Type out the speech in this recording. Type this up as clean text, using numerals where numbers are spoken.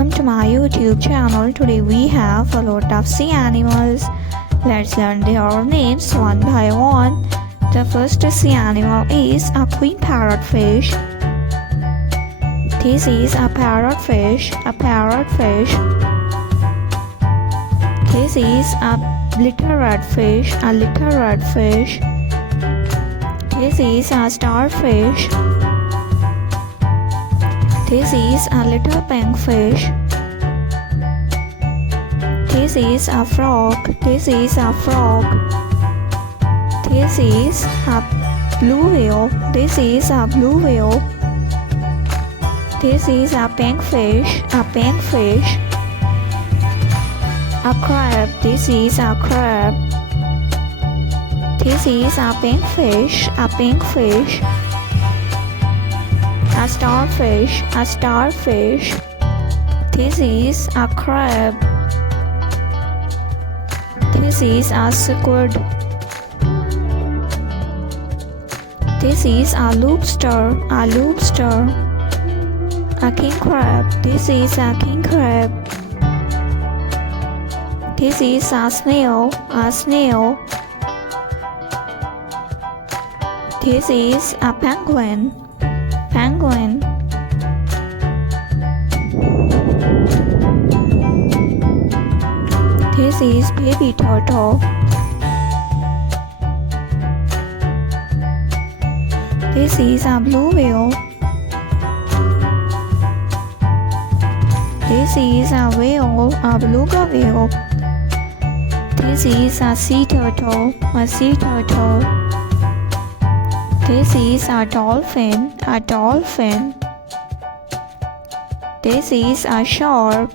welcome to my YouTube channel. Today we have a lot of sea animals. Let's learn their names one by one. The first sea animal is a queen parrotfish. This is a parrotfish. This is a little redfish. This is a starfish. This is a little pink fish. This is a frog. This is a blue whale. This is a pink fish. A crab. This is a crab. This is a pink fish. A starfish. This is a crab. This is a squid. This is a lobster. A king crab. This is a king crab. This is a snail. This is a penguin. This is baby turtle. This is a blue whale. This is a whale, a beluga whale. This is a sea turtle. This is a dolphin. This is a shark.